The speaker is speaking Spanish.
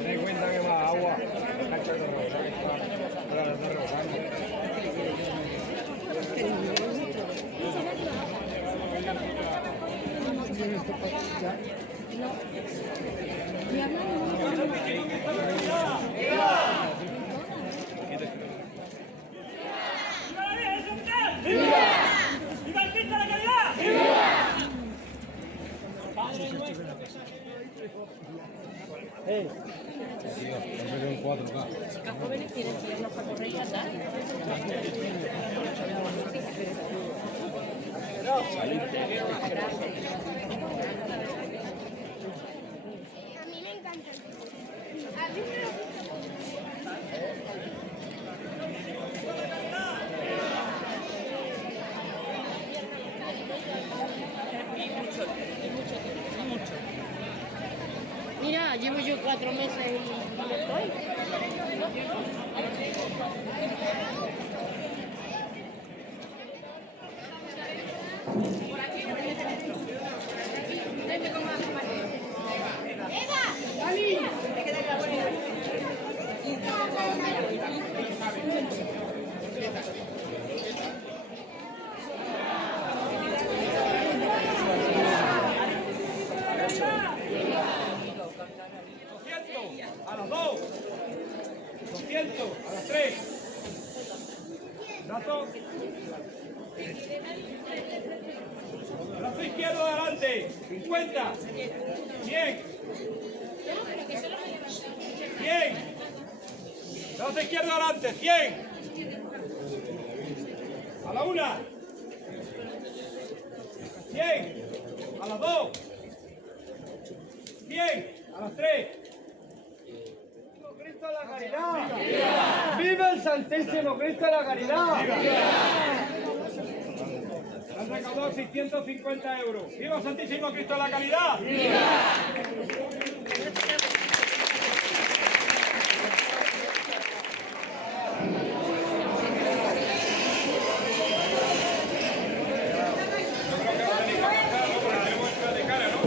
Ten en cuenta que más agua, la cancha de rebosar, que está ahora la está rebosando. ¡Viva el Cristo de la Caridad! En 4K. Los jóvenes tienen piernas para correr y andar. A mí me encanta. A mí me gusta. Mira, llevo yo 4 meses y no estoy. A las 2, 200, a las 3. Brazo. Brazo izquierdo adelante, 50. 100. 100. Brazo izquierdo adelante, 100. A la 1. 100. A las 2. 100. A las 3. ¡Cristo de la Caridad! ¡Viva el Santísimo Cristo de la Caridad! Han recaudado 650 euros. ¡Viva el Santísimo Cristo de la Caridad! Yo creo que va a tener que pasar, ¿no? Porque tenemos entrada de cara, ¿no?